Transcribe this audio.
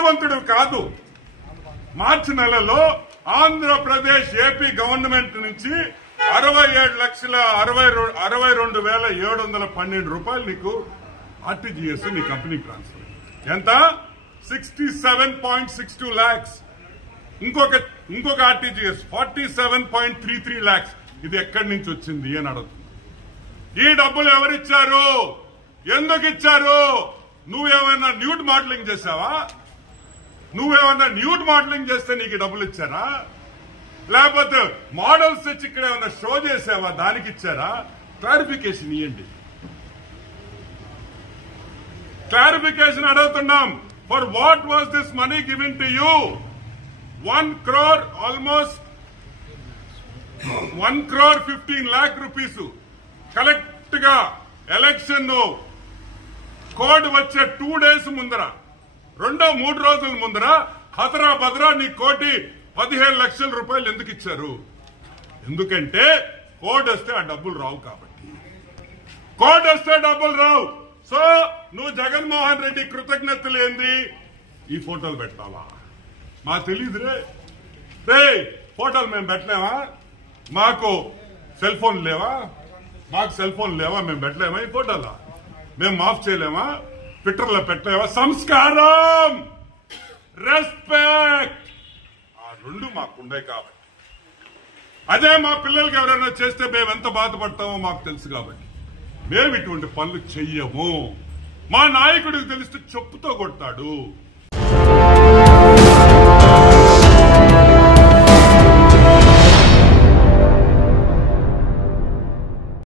నీతివంతుడు కాదు. మార్చి నెలలో Andhra Pradesh AP government నుంచి 67,62,712 రూపాయలు నీకు ఆర్టీజీఎస్ నీ కంపెనీ ట్రాన్స్ఫర్. ఎంత? 67.62 lakhs. ఇంకొక ఆర్టీజీఎస్ 47.33 lakhs. ఇది ఎక్కడి నుంచి వచ్చింది అని అడుగుతుంది. ఈ డబ్బులు ఎవరిచ్చారు? ఎందుకు ఇచ్చారు? నువ్వేమైనా న్యూడ్ మోడలింగ్ చేసావా? నువ్వేమన్నా న్యూడ్ మోడలింగ్ చేస్తే నీకు డబ్బులు ఇచ్చారా? లేకపోతే మోడల్స్ తెచ్చి ఇక్కడ ఏమన్నా షో చేసావా? దానికి ఇచ్చారా? క్లారిఫికేషన్ ఇవ్వండి. క్లారిఫికేషన్ అడుగుతున్నాం. For what was this money given to you? 1 crore almost 1,15 lakh rupees collect గా ఎలక్షన్ కోడ్ వచ్చే 2 days ముందర, 2-3 రోజుల ముందర హదరా బదరా నీ కోటి 15 లక్షల రూపాయలు ఎందుకు ఇచ్చారు? ఎందుకంటే కోడ్ వస్తే ఆ డబ్బులు రావు కాబట్టి. కోడ్ వస్తే డబ్బులు రావు. సో నువ్వు జగన్మోహన్ రెడ్డి కృతజ్ఞతలు ఏంది? ఈ ఫోటోలు పెడతావా? మాకు తెలియదురే. ఫోటోలు మేము పెట్టలేమా? మాకు సెల్ ఫోన్ లేవా? మేము పెట్టలేమా? ఈ ఫోటోలా మేము మాఫ్ చేయలేమా? ట్విట్టర్ లో పెట్టలేవా? సంస్కారం, రెస్పెక్ట్, ఆ రెండు మాకుండే కాబట్టి. అదే మా పిల్లలకి ఎవరైనా చేస్తే మేము ఎంత బాధపడతామో మాకు తెలుసు కాబట్టి మేము ఇటువంటి పనులు చెయ్యము. మా నాయకుడికి తెలిస్తే చెప్పుతో కొడతాడు.